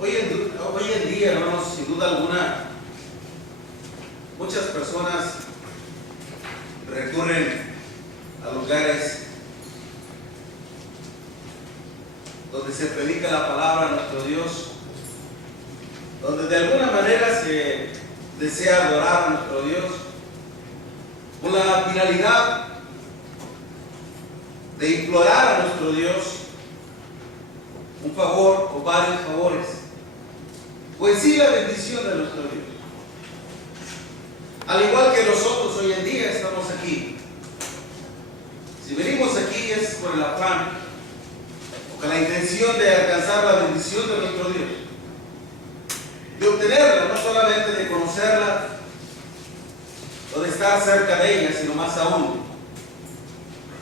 Hoy en día, hermanos, sin duda alguna, muchas personas recurren a lugares donde se predica la palabra de nuestro Dios, donde de alguna manera se desea adorar a nuestro Dios, con la finalidad de implorar a nuestro Dios un favor o varios favores, pues sí, la bendición de nuestro Dios. Al igual que nosotros hoy en día estamos aquí. Si venimos aquí es por el afán o con la intención de alcanzar la bendición de nuestro Dios, de obtenerla, no solamente de conocerla o de estar cerca de ella, sino más aún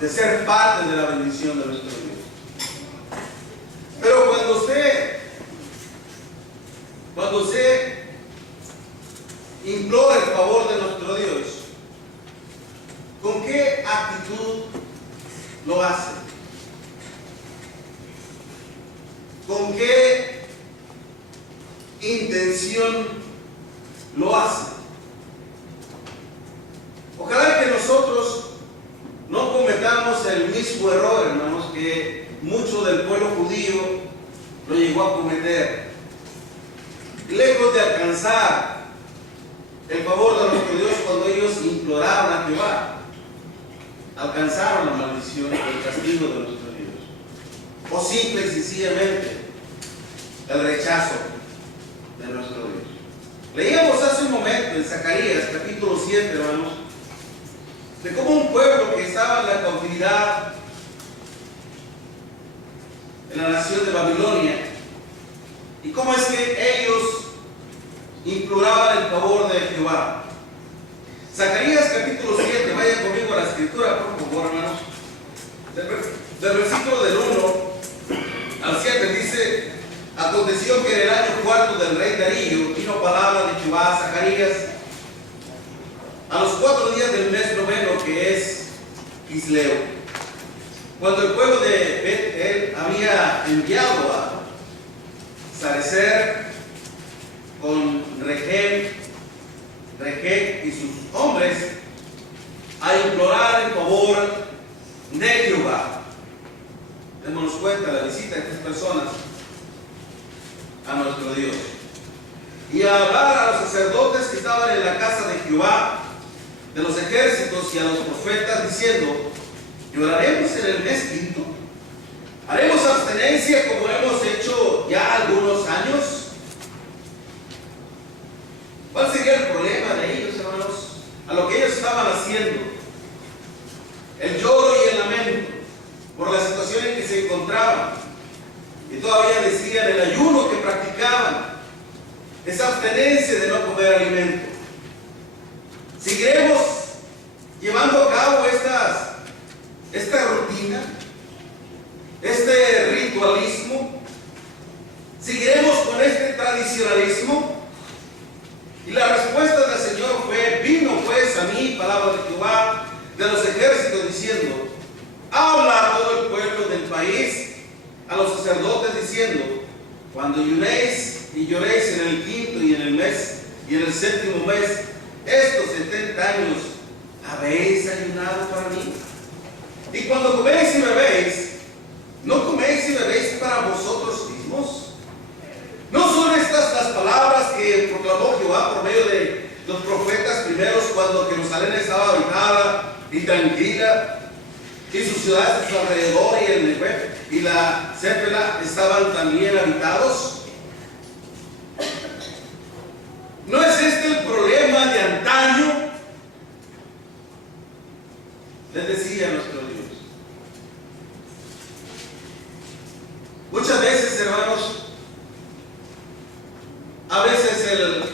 de ser parte de la bendición de nuestro Dios. Pero cuando usted implora el favor de nuestro Dios, ¿con qué actitud lo hace? ¿Con qué intención lo hace? Ojalá que nosotros no cometamos el mismo error, hermanos, que mucho del pueblo judío lo llegó a cometer. Lejos de alcanzar el favor de nuestro Dios cuando ellos imploraban a Jehová, alcanzaron la maldición, el castigo de nuestro Dios. O simple y sencillamente el rechazo de nuestro Dios. Leíamos hace un momento en Zacarías capítulo 7, hermanos, de cómo un pueblo que estaba en la cautividad en la nación de Babilonia, y cómo es que ellos imploraban el favor de Jehová. Zacarías capítulo 7, vaya conmigo a la escritura, por favor, hermanos. Del versículo del 1 al 7 dice: aconteció que en el año cuarto del rey Darío vino palabra de Jehová a Zacarías a los 4 días del mes noveno, que es Quisleo, cuando el pueblo de Bet-el había enviado a Sarecer con Regem y sus hombres a implorar el favor de Jehová. Démonos cuenta la visita de estas personas a nuestro Dios, y a hablar a los sacerdotes que estaban en la casa de Jehová de los ejércitos y a los profetas, diciendo: lloraremos en el mes quinto, haremos abstenencia como hemos hecho ya algunos años. ¿Cuál sería el problema de ellos, hermanos? A lo que ellos estaban haciendo, el lloro y el lamento por la situación en que se encontraban, y todavía decían el ayuno que practicaban, esa abstenencia de no comer alimento. ¿Seguiremos llevando a cabo esta rutina, este ritualismo? ¿Seguiremos con este tradicionalismo? Y la respuesta del Señor fue: vino pues a mí palabra de Jehová de los ejércitos, diciendo: habla a todo el pueblo del país, a los sacerdotes, diciendo: cuando ayunéis y lloréis en el quinto y en el mes y en el séptimo mes, estos 70 años, ¿habéis ayunado para mí? Y cuando coméis y bebéis, ¿no coméis y bebéis para vosotros mismos? ¿No son estas las palabras que proclamó Jehová por medio de los profetas primeros, cuando Jerusalén estaba habitada y tranquila, y sus ciudades a su alrededor y el Negev y la Céfela estaban también habitados? ¿No es este el problema de antaño? Les decía nuestro Dios. Muchas veces, hermanos, a veces el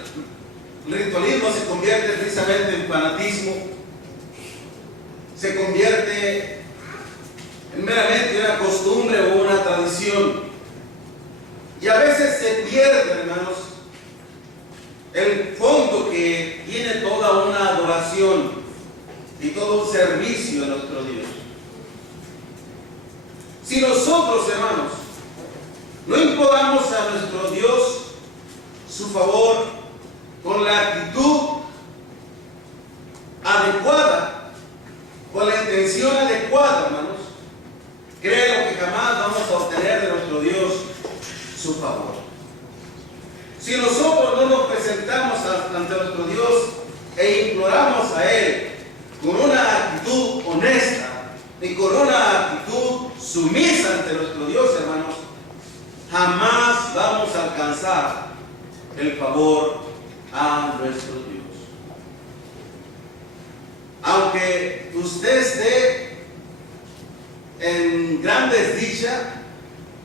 ritualismo se convierte precisamente en fanatismo, se convierte en meramente una costumbre o una tradición, y a veces se pierde, hermanos, el fondo que tiene toda una adoración y todo un servicio a nuestro Dios. Si nosotros, hermanos, no imploramos a nuestro Dios favor. Si nosotros no nos presentamos ante nuestro Dios e imploramos a Él con una actitud honesta y con una actitud sumisa ante nuestro Dios, hermanos, jamás vamos a alcanzar el favor a nuestro Dios. Aunque usted esté en gran desdicha,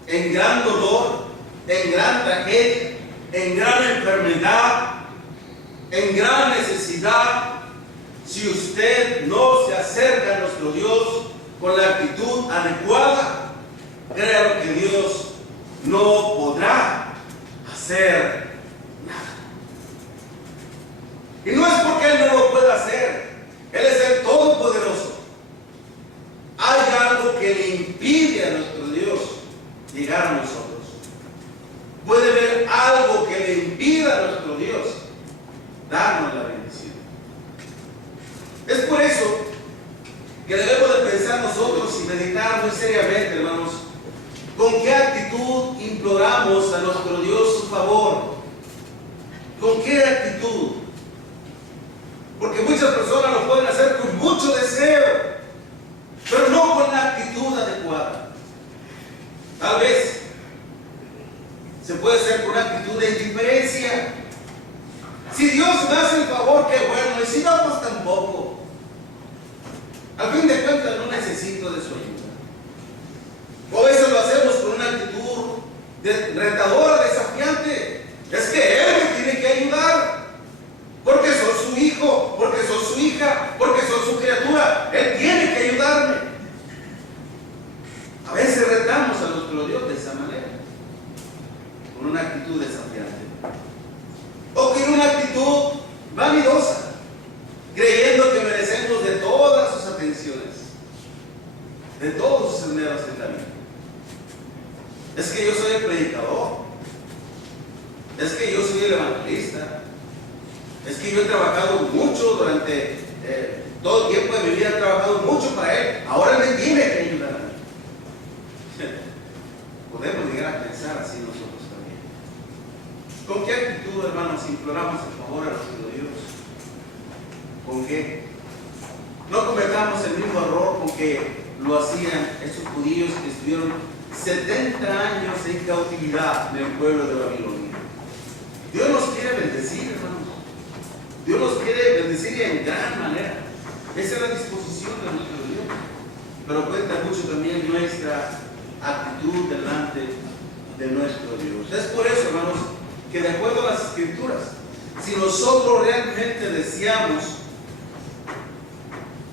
en gran dolor, en gran tragedia, en gran enfermedad, en gran necesidad, si usted no se acerca a nuestro Dios con la actitud adecuada, créalo que Dios no podrá hacer nada. Y no es porque Él no lo pueda hacer, Él es el Todopoderoso. Hay algo que le impide a nuestro Dios llegar a nosotros. Puede haber algo que le impida a nuestro Dios darnos la bendición. Es por eso que debemos de pensar nosotros y meditar muy seriamente, hermanos, con qué actitud imploramos a nuestro Dios su favor. ¿Con qué actitud? Porque muchas personas lo pueden hacer con mucho deseo, pero no con la actitud adecuada. Tal vez se puede hacer con una actitud de indiferencia. Si Dios me hace el favor, qué bueno, y si no, pues tampoco. Al fin de cuentas, no necesito de su ayuda. O a veces lo hacemos con una actitud retadora, desafiante. Es que Él me tiene que ayudar, porque soy su hijo, porque soy su hija, porque soy su criatura. Él tiene que ayudarme. A veces retamos a nuestro Dios de esa manera, con una actitud desafiante, o con una actitud vanidosa, creyendo que merecemos de todas sus atenciones, de todos sus esmeros en la vida. Es que yo soy el predicador, es que yo soy el evangelista, es que yo he trabajado mucho durante todo el tiempo de mi vida, he trabajado mucho para Él, ahora Él me tiene que ayudar a mí. Podemos llegar a pensar así nosotros también. ¿Con qué actitud, hermanos, imploramos el favor a nuestro Dios? ¿Con qué? No cometamos el mismo error con que lo hacían esos judíos que estuvieron 70 años en cautividad en el pueblo de Babilonia. Dios nos quiere bendecir, hermanos. Dios nos quiere bendecir en gran manera. Esa es la disposición de nuestro Dios. Pero cuenta mucho también nuestra actitud delante de nuestro Dios. Es por eso, hermanos, que de acuerdo a las Escrituras, si nosotros realmente deseamos,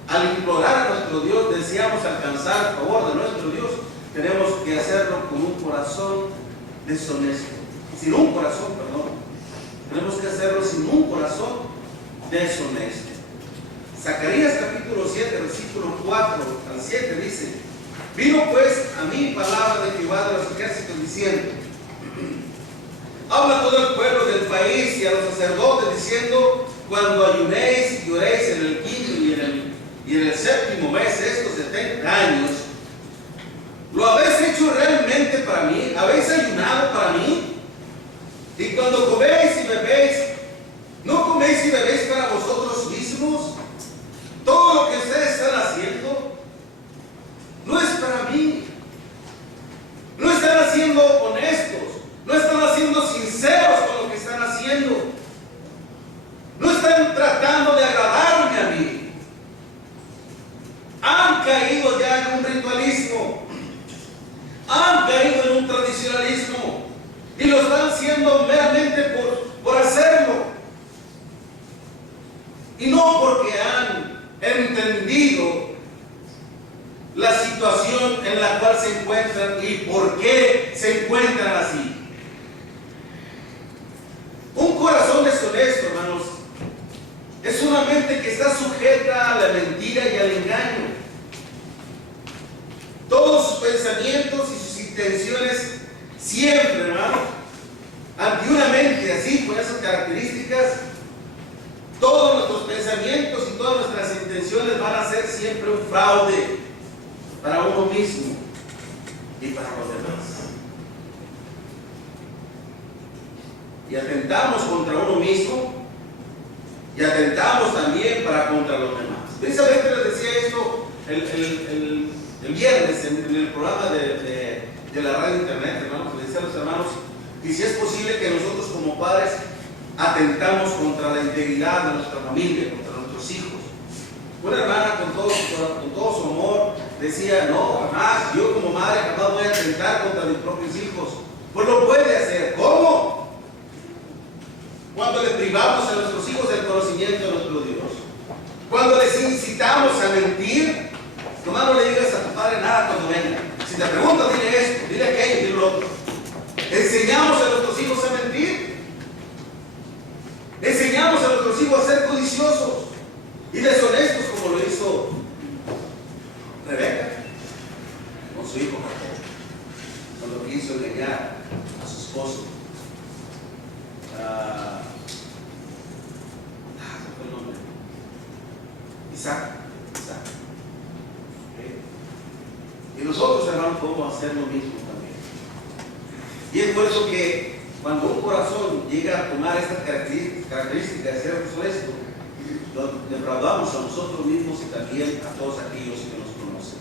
al implorar a nuestro Dios, deseamos alcanzar el favor de nuestro Dios, tenemos que hacerlo con un corazón deshonesto. Sin un corazón, perdón. Tenemos que hacerlo sin un corazón deshonesto. Zacarías capítulo 7, versículo 4 al 7 dice: vino pues a mí palabra de Jehová de los ejércitos diciendo: habla todo el pueblo del país y a los sacerdotes diciendo, cuando ayunéis y lloréis en el quinto y en el séptimo mes, estos 70 años, ¿lo habéis hecho realmente para mí? ¿Habéis ayunado para mí? Y cuando coméis y bebéis, ¿no coméis y bebéis para vosotros mismos? Todo lo que ustedes están haciendo no es para mí. No están haciendo honestos, no están haciendo sinceros con lo que están haciendo. No están tratando de agradarme a mí. Han caído ya en un ritualismo, han caído en un tradicionalismo y lo están haciendo meramente por hacerlo, y no porque han entendido la situación en la cual se encuentran y por qué se encuentran así. Un corazón deshonesto, hermanos, es una mente que está sujeta a la mentira y al engaño. Todos sus pensamientos y sus intenciones siempre, hermano, ante una mente así, con esas características, todos nuestros pensamientos y todas nuestras intenciones van a ser siempre un fraude para uno mismo y para los demás. y atentamos contra uno mismo y atentamos también para contra los demás. Precisamente les decía esto el viernes en el programa de la radio internet, hermanos. Les decía a los hermanos que si es posible que nosotros como padres atentamos contra la integridad de nuestra familia, contra nuestros hijos. Una hermana con todo su amor decía: no, jamás, yo como madre jamás voy a atentar contra mis propios hijos. Pues lo puede hacer. ¿Cómo? Cuando le privamos a nuestros hijos del conocimiento de nuestro Dios, cuando les incitamos a mentir. Nomás no le digas a tu padre nada cuando venga. Si te pregunta, dile esto, dile aquello, dile lo otro. Enseñamos a nuestros hijos a mentir. Enseñamos a nuestros hijos a ser codiciosos y deshonestos, como lo hizo Rebeca con su hijo Jacob, cuando quiso engañar a su esposo. ¿Qué fue el nombre? Isaac. Y nosotros, hermanos, podemos hacer lo mismo también. Y es por eso que cuando un corazón llega a tomar esta característica de ser honesto, lo defraudamos a nosotros mismos y también a todos aquellos que nos conocen.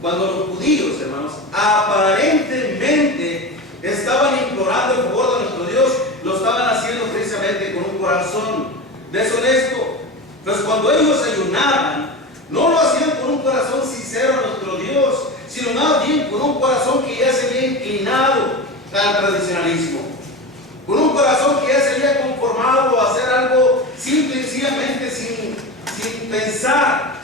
Cuando los judíos, hermanos, aparentemente estaban implorando el favor de nuestro Dios, lo estaban haciendo precisamente con un corazón deshonesto. Pues cuando ellos ayunaban, no lo hacían con un corazón sincero a nuestro Dios, sino más bien con un corazón que ya se había inclinado al tradicionalismo, con un corazón que ya se había conformado a hacer algo simple y sencillamente sin pensar,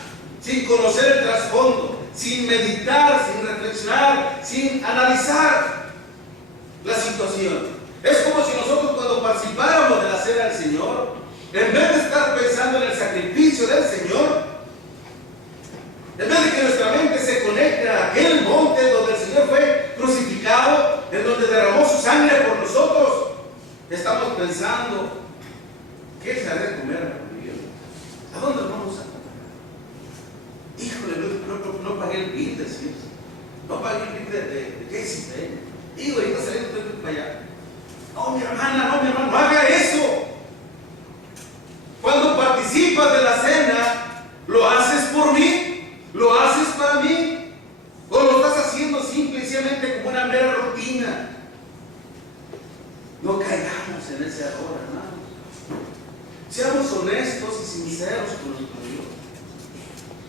sin conocer el trasfondo, sin meditar, sin reflexionar, sin analizar la situación. Es como si nosotros, cuando participáramos de la cena del Señor, en vez de estar pensando en el sacrificio del Señor, en vez de que nuestra mente se conecte a aquel monte donde el Señor fue crucificado, en donde derramó su sangre por nosotros, estamos pensando: ¿qué se hará de comer a la familia? ¿A dónde vamos a comer? Híjole, no pagué el bill de Sears, no pagué el bill de JCPenney. Y ahorita salimos para allá. No, mi hermana, no haga eso. Cuando participas de la cena, ¿lo haces por mí? ¿Lo haces para mí? ¿O lo estás haciendo simplemente como una mera rutina? No caigamos en ese error, hermanos. Seamos honestos y sinceros con nuestro Dios.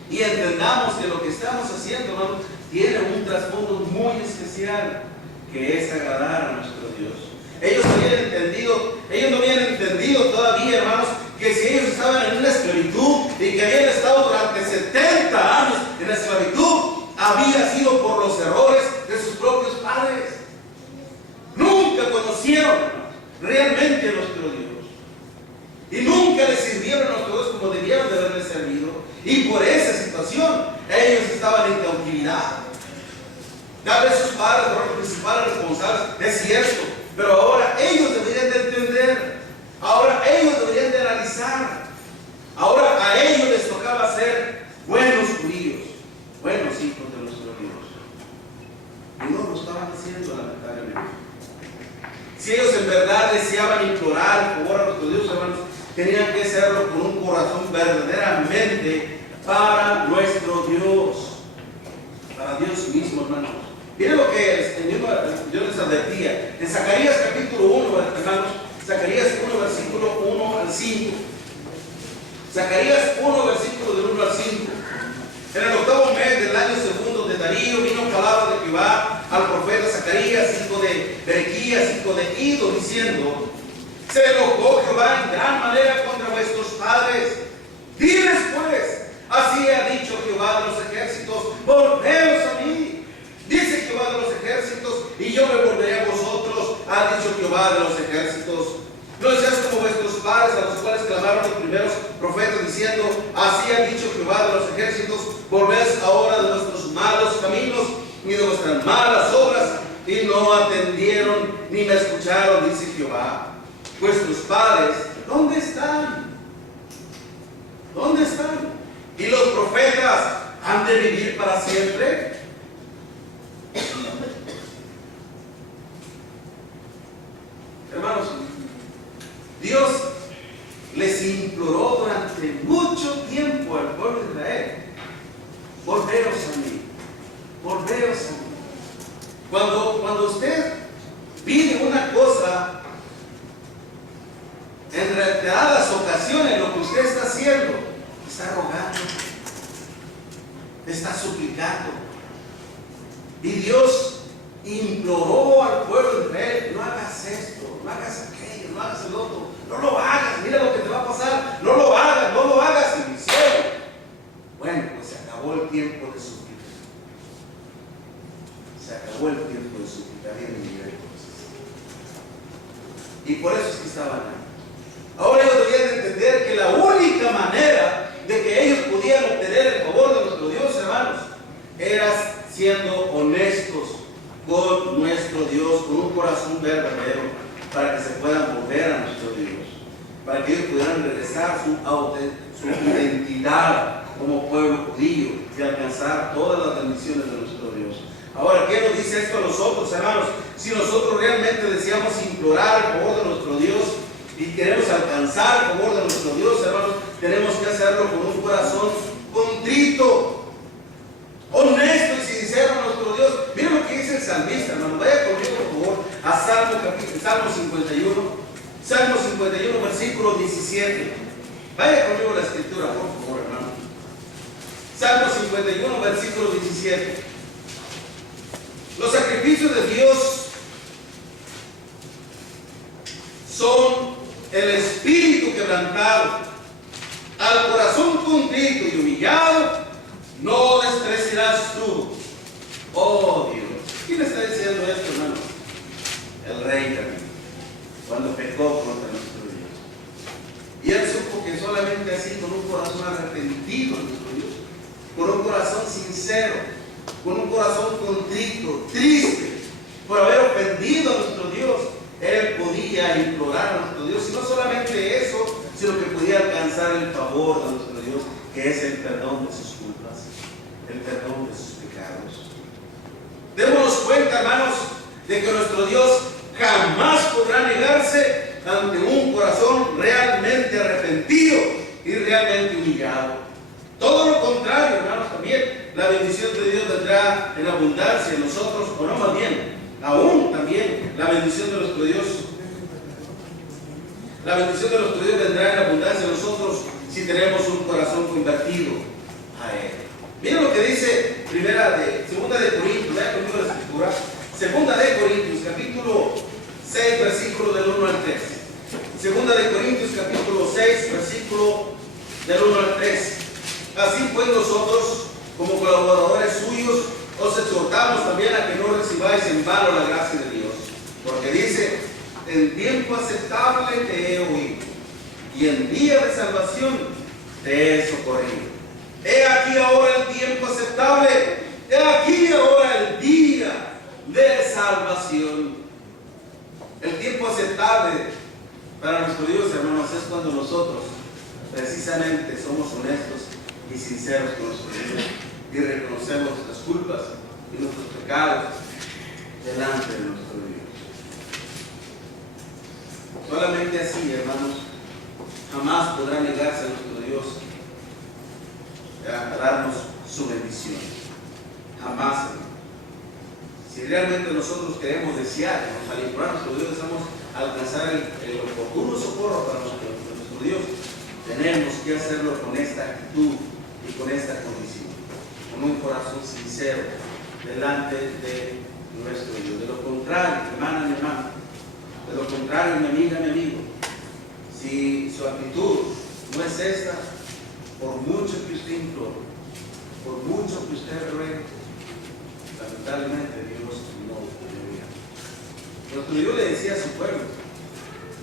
Y entendamos que lo que estamos haciendo, hermanos, tiene un trasfondo muy especial, que es agradar a nuestro Dios. Ellos no habían entendido todavía, hermanos, que si ellos estaban en una esclavitud y que habían estado durante 70 años en la esclavitud, había sido por los errores de sus propios padres. Nunca conocieron realmente a nuestro Dios y nunca le sirvieron a nuestro Dios como debieron de haberle servido, y por esa situación ellos estaban en cautividad. Tal vez sus padres fueron los principales responsables, es cierto, pero ahora ellos deberían de entender, ahora ellos deberían de analizar, ahora a ellos les tocaba ser buenos judíos, buenos hijos de nuestro Dios. Y no lo estaban haciendo, lamentablemente. Si ellos en verdad deseaban implorar el favor a nuestro Dios, hermanos, tenían que hacerlo con un corazón verdaderamente para nuestro Dios, para Dios mismo, hermanos. Miren lo que yo les advertía en Zacarías capítulo 1, hermanos. Zacarías 1, versículo 1 al 5. Zacarías 1, versículo del 1 al 5. En el 8º mes del año segundo de Darío vino palabra de Jehová al profeta Zacarías, hijo de Berequías, hijo de Ido, diciendo: se enojó Jehová en gran manera contra vuestros padres. Diles pues, así ha dicho Jehová de los ejércitos: volveos a mí. Dice Jehová de los ejércitos, y yo me volveré a vosotros, ha dicho Jehová de los ejércitos. No seas como vuestros padres, a los cuales clamaron los primeros profetas, diciendo: así ha dicho Jehová de los ejércitos, volved ahora de vuestros malos caminos y de vuestras malas obras. Y no atendieron ni me escucharon, dice Jehová. Vuestros padres, ¿dónde están? ¿Dónde están? Y los profetas han de vivir para siempre. Hermanos, pide una cosa, en reiteradas ocasiones lo que usted está haciendo, está rogando, está suplicando. Y Dios imploró al pueblo de Israel: no hagas esto, no hagas aquello, no hagas el otro, no lo hagas, mira lo que te va a pasar, no lo hagas, no lo hagas. Y lo hicieron. Bueno, pues se acabó el tiempo de suplicar. Se acabó el tiempo de suplicar y de mirar cosas. Y por eso es que estaban ahí. Ahora ellos debían entender que la única manera de que ellos pudieran obtener el favor de nuestro Dios, hermanos, era siendo honestos con nuestro Dios, con un corazón verdadero, para que se puedan volver a nuestro Dios, para que ellos pudieran regresar su identidad como pueblo judío y alcanzar todas las bendiciones de nuestro Dios. Ahora, ¿qué nos dice esto a nosotros, hermanos? Si nosotros realmente deseamos implorar el favor de nuestro Dios y queremos alcanzar el favor de nuestro Dios, hermanos, tenemos que hacerlo con un corazón contrito, honesto y sincero a nuestro Dios. Miren lo que dice el salmista, hermano. Vaya conmigo, por favor, a Salmo 51. Salmo 51, versículo 17. Vaya conmigo a la escritura, por favor, hermano. Salmo 51, versículo 17. Los sacrificios de Dios son el espíritu quebrantado, al corazón contrito y humillado no despreciarás tú, oh Dios. ¿Quién está diciendo esto, hermano? El rey David, cuando pecó contra nuestro Dios. Y él supo que solamente así, con un corazón arrepentido de nuestro Dios, con un corazón sincero, con un corazón contrito, triste, por haber ofendido a nuestro Dios, él podía implorar a nuestro Dios, y no solamente eso, sino que podía alcanzar el favor de nuestro Dios, que es el perdón de sus culpas, el perdón de sus pecados. Démonos cuenta, hermanos, de que nuestro Dios jamás podrá negarse ante un corazón realmente arrepentido y realmente humillado. Todo lo contrario, hermanos, también la bendición de Dios vendrá en abundancia en nosotros, o no, más bien, aún también la bendición de nuestro Dios. La bendición de nuestro Dios vendrá en abundancia en nosotros si tenemos un corazón convertido a Él. Miren lo que dice segunda de Corintios, vean conmigo la escritura. Segunda de Corintios, capítulo 6, versículo del 1 al 3. Segunda de Corintios, capítulo 6, versículo del 1 al 3. Así pues nosotros, como colaboradores suyos, os exhortamos también a que no recibáis en vano la gracia de Dios. Porque dice: en tiempo aceptable te he oído, y en día de salvación te he socorrido. He aquí ahora el tiempo aceptable, he aquí ahora el día de salvación. El tiempo aceptable para nuestro Dios, hermanos, es cuando nosotros precisamente somos honestos y sinceros con nuestro Dios y reconocemos nuestras culpas y nuestros pecados delante de nuestro Dios. Solamente así, hermanos, jamás podrá negarse a nuestro Dios a darnos su bendición. Jamás, hermanos. Si realmente nosotros queremos desear, al implorar a nuestro Dios, deseamos alcanzar el oportuno socorro para nuestro Dios, tenemos que hacerlo con esta actitud y con esta condición, con un corazón sincero delante de nuestro Dios. De lo contrario, hermana, mi hermano, de lo contrario, mi amiga, mi amigo, si su actitud no es esta, por mucho que usted implore, por mucho que usted ruegue, lamentablemente Dios no creerá. Nuestro Dios le decía a su pueblo,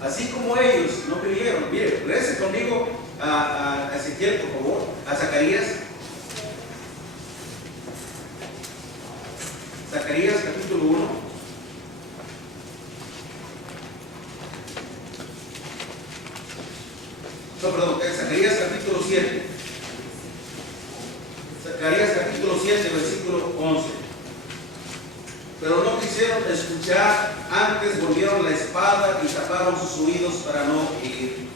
así como ellos no creyeron. Mire, rece conmigo a Ezequiel, por favor, a Zacarías. Zacarías capítulo 1. No, perdón, Zacarías capítulo 7. Zacarías capítulo 7, versículo 11. Pero no quisieron escuchar, antes volvieron la espada y taparon sus oídos para no oír.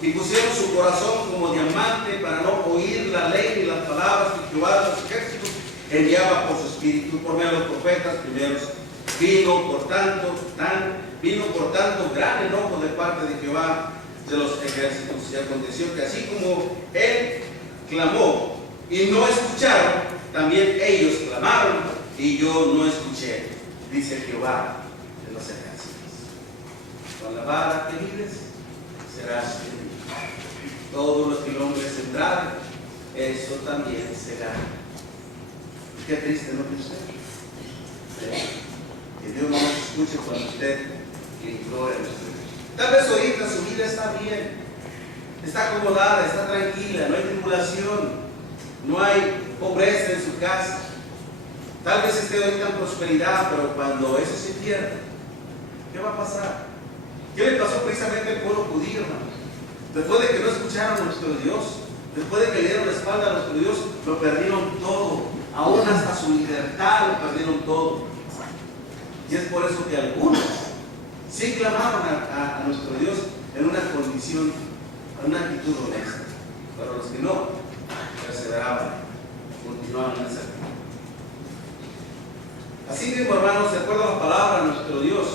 Y pusieron su corazón como diamante para no oír la ley y las palabras que Jehová de los ejércitos enviaba por su espíritu, por medio de los profetas primeros Vino por tanto gran enojo de parte de Jehová de los ejércitos. Y aconteció que así como él clamó y no escucharon, también ellos clamaron y yo no escuché, dice Jehová de los ejércitos. Con la vara que mires serás herido. Todo lo que el hombre sembrare, eso también será. Qué triste, ¿no piensa? Que Dios no nos escuche cuando usted implora a usted. Tal vez ahorita su vida está bien, está acomodada, está tranquila, no hay tribulación, no hay pobreza en su casa. Tal vez esté ahorita en prosperidad, pero cuando eso se pierda, ¿qué va a pasar? ¿Qué le pasó precisamente al pueblo judío, hermanos? Después de que no escucharon a nuestro Dios, después de que le dieron la espalda a nuestro Dios, lo perdieron todo, aún hasta su libertad lo perdieron todo. Y es por eso que algunos sí clamaron a nuestro Dios en una condición, en una actitud honesta, pero los que no, perseveraban, continuaban en esa actitud. Así mismo, hermanos, de acuerdo a la palabra de nuestro Dios,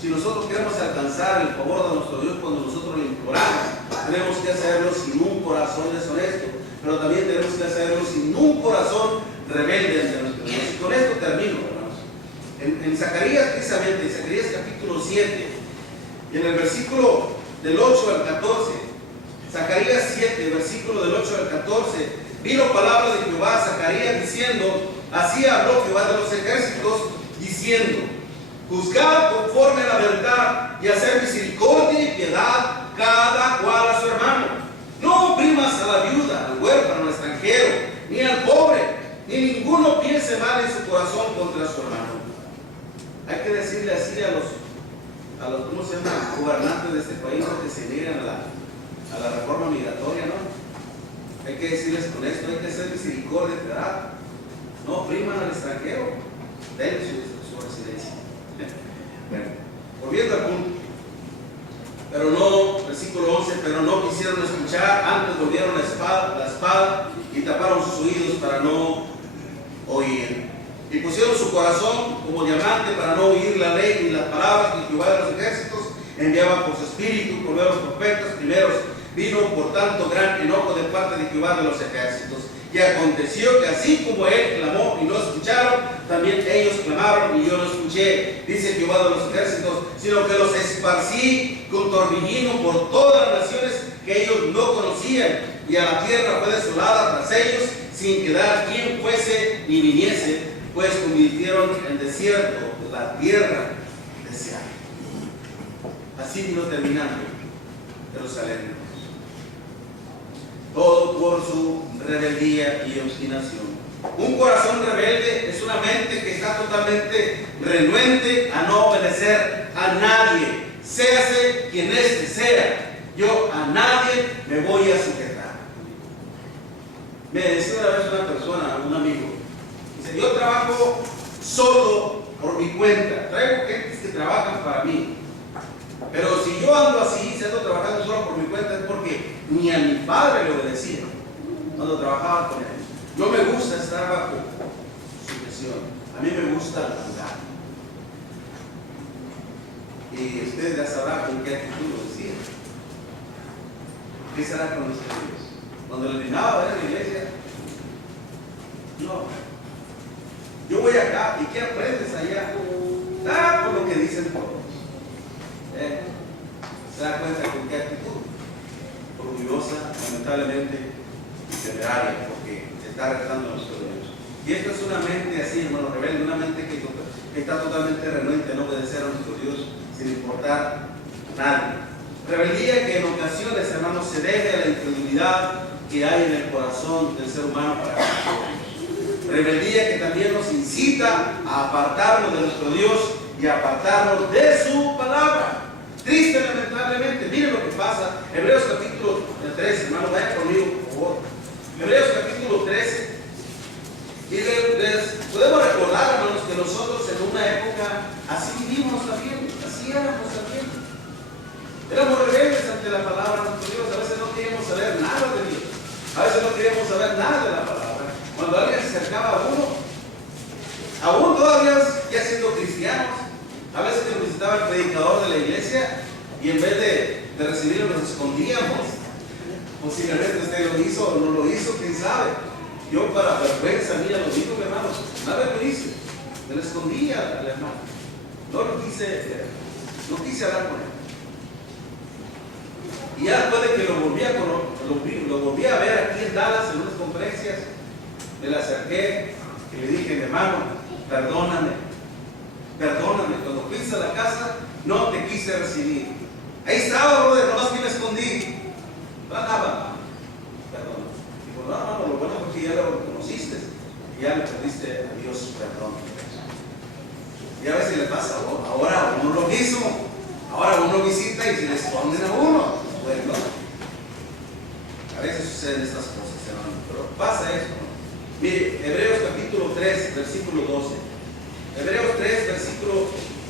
si nosotros queremos alcanzar el favor de nuestro Dios cuando nosotros le imploramos, tenemos que hacerlo sin un corazón deshonesto, pero también tenemos que hacerlo sin un corazón rebelde ante nuestro Dios. Y con esto termino, hermanos. En Zacarías, precisamente, en Zacarías capítulo 7, y en el versículo del 8 al 14, Zacarías 7, versículo del 8 al 14, vino palabra de Jehová a Zacarías diciendo, así habló Jehová de los ejércitos, diciendo, juzgad conforme a la verdad y hacer misericordia y piedad cada cual a su hermano. No oprimas a la viuda, al huérfano, al extranjero, ni al pobre, ni ninguno piense mal en su corazón contra su hermano. Hay que decirle así a los ¿cómo se llama?, gobernantes de este país que se niegan a la reforma migratoria, ¿no? Hay que decirles con esto, hay que hacer misericordia, piedad. No opriman al extranjero, denle su residencia. Bueno, volviendo al punto. Pero no, versículo 11, pero no quisieron escuchar, antes volvieron la espada y taparon sus oídos para no oír. Y pusieron su corazón como diamante para no oír la ley ni las palabras que Jehová de los ejércitos enviaba por su espíritu, por los profetas primeros. Vino por tanto gran enojo de parte de Jehová de los ejércitos. Y aconteció que así como él clamó y no escucharon, también ellos clamaron y yo no escuché, dice Jehová de los ejércitos, sino que los esparcí con torbellino por todas las naciones que ellos no conocían, y a la tierra fue desolada tras ellos, sin quedar quien fuese ni viniese, pues convirtieron en desierto la tierra deseada. Así vino terminando Jerusalén. Todo por su rebeldía y obstinación. Un corazón rebelde es una mente que está totalmente renuente a no obedecer a nadie, séase quien éste sea. Yo a nadie me voy a sujetar. Me decía una vez una persona, un amigo, dice, yo trabajo solo por mi cuenta, traigo gentes que trabajan para mí. Pero si yo ando así, si ando trabajando solo por mi cuenta, es porque ni a mi padre le obedecía cuando trabajaba con él. No me gusta estar bajo sujeción, a mí me gusta mandar. Y usted ya sabrá con qué actitud lo decía. ¿Qué será con nuestros Dios? Cuando le ordenaba a ver la iglesia, no. Yo voy acá, ¿y qué aprendes allá? Por lo que dicen todos. Se da cuenta con qué actitud, orgullosa, lamentablemente, y temeraria, porque se está retando a nuestro Dios. Y esto es una mente así, hermano, rebelde, una mente que está totalmente renuente a no obedecer a nuestro Dios, sin importar nada. Rebeldía que en ocasiones, hermanos, se debe a la incredulidad que hay en el corazón del ser humano para Dios. Rebeldía que también nos incita a apartarnos de nuestro Dios y a apartarnos de su palabra. Triste, lamentablemente, miren lo que pasa. Hebreos capítulo 13, hermano, vaya conmigo, por favor. Hebreos capítulo 13. Y les podemos recordar, hermanos, que nosotros en una época así vivimos también, así éramos también. Éramos rebeldes ante la palabra de nuestro Dios. A veces no queríamos saber nada de Dios. A veces no queríamos saber nada de la palabra. Cuando alguien se acercaba a uno, aún todavía ya siendo cristianos, predicador de la iglesia y en vez de recibirlo nos escondíamos. Posiblemente usted lo hizo o no lo hizo, quién sabe. Yo, para vergüenza mía, lo digo, mi hermano, nada me hice. Me lo escondía al hermano. No quise hablar con él. Y ya después de que lo volví a ver aquí en Dallas en unas conferencias, me le acerqué y le dije, mi hermano, perdóname, cuando fuiste a la casa no te quise recibir. Ahí estaba, brother, nomás que me escondí. Nada, perdón. Digo, no, lo bueno es que ya lo conociste y ya le pediste a Dios perdón. Y a veces le pasa, ahora uno lo mismo, ahora uno visita y se le esconden a uno. Bueno, a veces suceden estas cosas, hermano, pero pasa eso, ¿no? Mire, Hebreos capítulo 3, versículo 12. Hebreos 3, versículo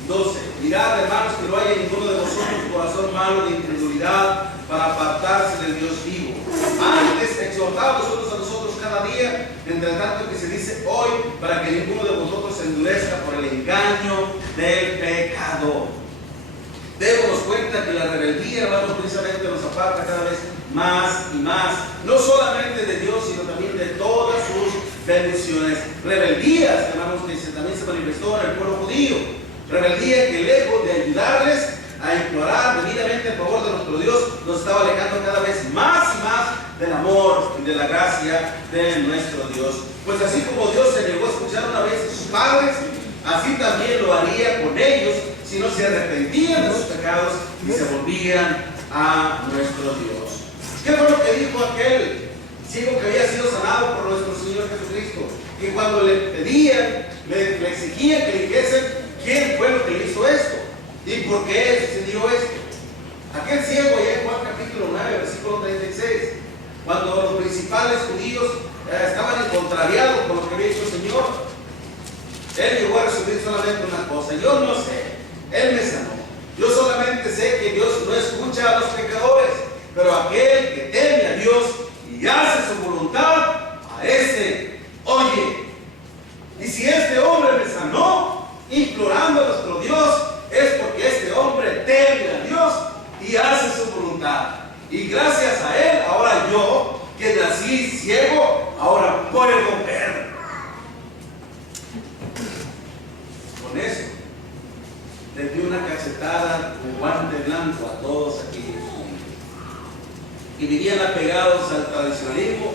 12. Mirad, hermanos, que no haya ninguno de vosotros corazón malo de incredulidad para apartarse del Dios vivo. Antes, exhortados unos a nosotros cada día, entre tanto que se dice hoy, para que ninguno de vosotros se endurezca por el engaño del pecado. Démonos cuenta que la rebeldía, hermanos, precisamente nos aparta cada vez más y más, no solamente de Dios, sino también de todas sus bendiciones. Rebeldías, hermanos, que también se manifestó en el pueblo judío. Rebeldía que lejos de ayudarles a implorar debidamente en favor de nuestro Dios, nos estaba alejando cada vez más y más del amor y de la gracia de nuestro Dios. Pues así como Dios se negó a escuchar una vez a sus padres, así también lo haría con ellos si no se arrepentían de sus pecados y se volvían a nuestro Dios. ¿Qué fue lo que dijo aquel ciego que había sido sanado por nuestro Señor Jesucristo? Que cuando le pedían, le exigían que le dijesen quién fue lo que le hizo esto y por qué sucedió esto. Aquel ciego, allá en Juan capítulo 9, versículo 36, cuando los principales judíos estaban contrariados por lo que había hecho el Señor, él llegó a resumir solamente una cosa: yo no sé, él me sanó. Yo solamente sé que Dios no escucha a los pecadores, pero aquel que teme a Dios y hace su voluntad, a ese oye. Y si este hombre me sanó, implorando a nuestro Dios, es porque este hombre teme a Dios y hace su voluntad. Y gracias a él, ahora yo, que nací ciego, ahora puedo ver. Con eso, les di una cachetada con guante blanco a todos aquellos que vivían apegados al tradicionalismo,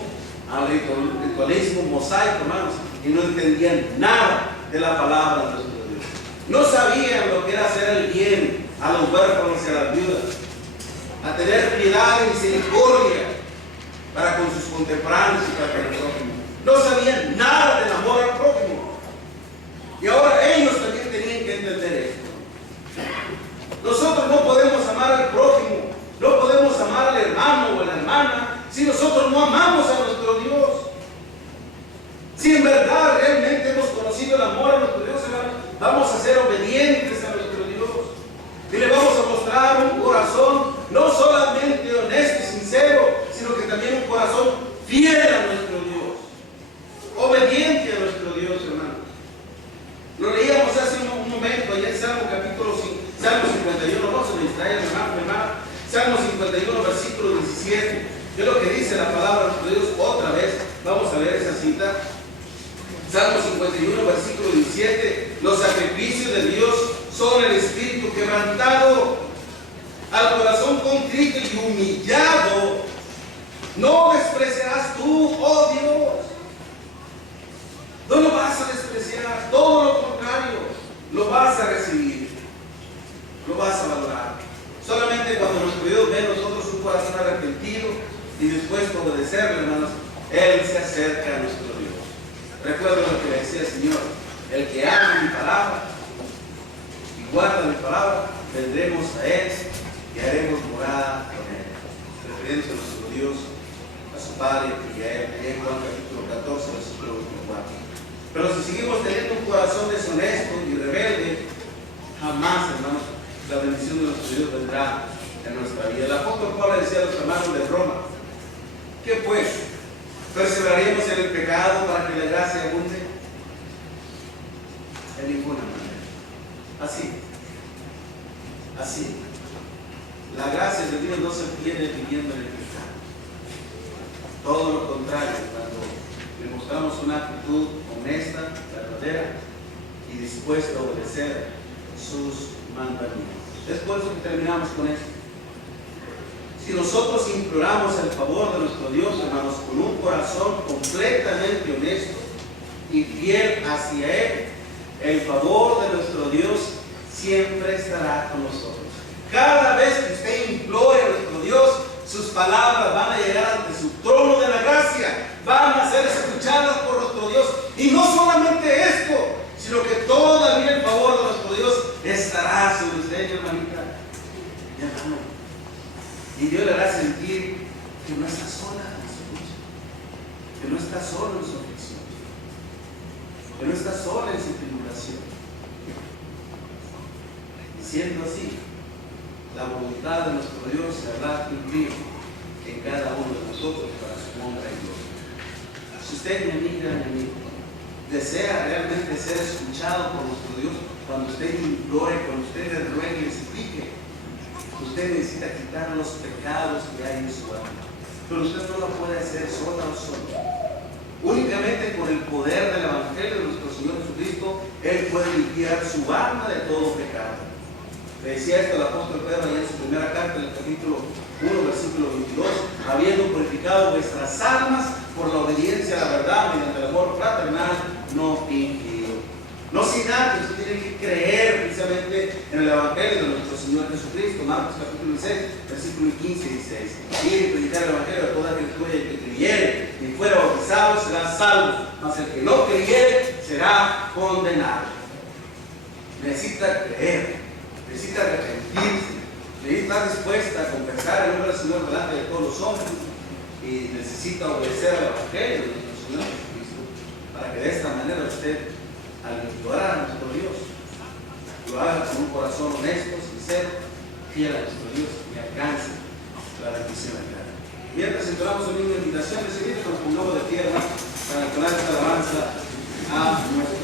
al ritualismo mosaico, hermanos, y no entendían nada de la palabra de nuestro Dios. No sabían lo que era hacer el bien a los huérfanos y a las viudas, a tener piedad y misericordia para con sus contemporáneos y para con el prójimo. No sabían nada del amor al prójimo. Y ahora ellos también tenían que entender esto. Nosotros no podemos amar al prójimo, no podemos amar al hermano o a la hermana si nosotros no amamos a nuestro Dios. Si en verdad realmente hemos conocido el amor a nuestro Dios, hermano, vamos a ser obedientes a nuestro Dios y le vamos a mostrar un corazón no solamente honesto y sincero, sino que también un corazón fiel a nuestro Dios, obediente a nuestro Dios, hermano. Lo leíamos hace un momento allá en Salmo capítulo 5, Salmo 51, no se me distraigan, hermano, Salmo 51, versículo 17. ¿Qué es lo que dice la palabra de nuestro Dios? Otra vez, vamos a leer esa cita. Salmo 51, versículo 17. Los sacrificios de Dios son el espíritu quebrantado, al corazón contrito y humillado no despreciarás tú, oh Dios. No lo vas a despreciar, todo lo contrario, lo vas a recibir, lo vas a valorar. Solamente cuando nuestro Dios ve en nosotros un corazón arrepentido y dispuesto a obedecerle, hermanos, Él se acerca a nuestro Dios. Recuerdo lo que le decía el Señor: el que ama mi palabra y guarda mi palabra, vendremos a Él y haremos morada con Él. Referencia a nuestro Dios, a su Padre y a Él, allá en Juan capítulo 14, versículo 24. Pero si seguimos teniendo un corazón deshonesto y rebelde, jamás, hermanos, la bendición de nuestro Dios vendrá en nuestra vida. El apóstol Pablo decía a los hermanos de Roma: ¿qué pues? ¿Perseveraremos en el pecado para que la gracia abunde? En ninguna manera. Así. así. La gracia de Dios no se obtiene viviendo en el pecado. Todo lo contrario, cuando le mostramos una actitud honesta, verdadera y dispuesta a obedecer sus mandamientos. Es por eso que terminamos con esto. Si nosotros imploramos el favor de nuestro Dios, hermanos, con un corazón completamente honesto y fiel hacia Él, el favor de nuestro Dios siempre estará con nosotros. Cada vez que usted implore a nuestro Dios, sus palabras van a llegar ante su trono de la gracia, van a ser escuchadas por nuestro Dios. Y no solamente esto, sino que todavía el favor de nuestro Dios estará sobre usted, hermanita y hermano. Y Dios le hará sentir que no está sola en su lucha, que no está solo en su aflicción, que no está sola en su tribulación. Y siendo así, la voluntad de nuestro Dios se habrá cumplido en cada uno de nosotros para su honra y gloria. Si usted, mi amiga, mi amigo, desea realmente ser escuchado por nuestro Dios, cuando usted implore, cuando usted le ruegue y le suplique, usted necesita quitar los pecados que hay en su alma. Pero usted no lo puede hacer sola o solo. Únicamente con el poder del Evangelio de nuestro Señor Jesucristo, Él puede limpiar su alma de todo pecado. Le decía esto el apóstol Pedro allá en su primera carta, en el capítulo 1, versículo 22, habiendo purificado vuestras almas por la obediencia a la verdad mediante el amor fraternal no fingido. No sin antes, usted tiene que creer precisamente en el Evangelio de nuestro Señor Jesucristo. Marcos capítulo 16, versículo 15 y 16. Y predicar el Evangelio a toda criatura, y el que creyere y fuera bautizado será salvo, mas el que no creyere será condenado. Necesita creer, necesita arrepentirse, necesita estar dispuesta a confesar el nombre del Señor delante de todos los hombres y necesita obedecer al Evangelio de nuestro Señor Jesucristo, para que de esta manera usted, al implorar a nuestro Dios, lo haga con un corazón honesto, sincero, fiel a nuestro Dios y alcance la bendición eterna. Mientras entonamos una invitación de seguir, nos pongamos de tierra para entonar esta alabanza a nuestro